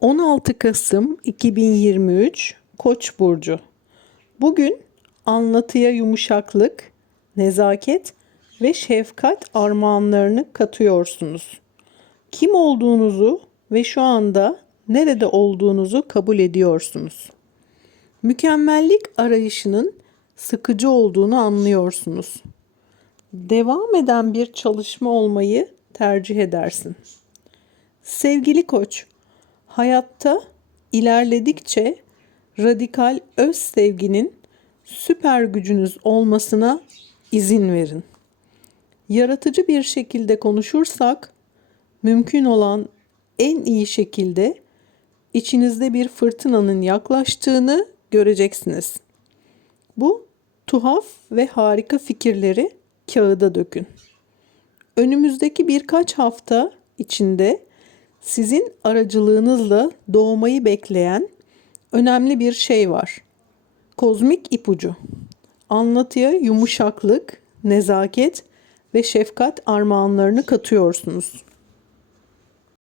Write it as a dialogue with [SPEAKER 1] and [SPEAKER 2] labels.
[SPEAKER 1] 16 Kasım 2023 Koç burcu. Bugün anlatıya yumuşaklık, nezaket ve şefkat armağanlarını katıyorsunuz. Kim olduğunuzu ve şu anda nerede olduğunuzu kabul ediyorsunuz. Mükemmellik arayışının sıkıcı olduğunu anlıyorsunuz. Devam eden bir çalışma olmayı tercih edersin. Sevgili koç, hayatta ilerledikçe radikal öz sevginin süper gücünüz olmasına izin verin. Yaratıcı bir şekilde konuşursak mümkün olan en iyi şekilde içinizde bir fırtınanın yaklaştığını göreceksiniz. Bu tuhaf ve harika fikirleri kağıda dökün. Önümüzdeki birkaç hafta içinde sizin aracılığınızla doğmayı bekleyen önemli bir şey var. Kozmik ipucu. Anlatıya yumuşaklık, nezaket ve şefkat armağanlarını katıyorsunuz.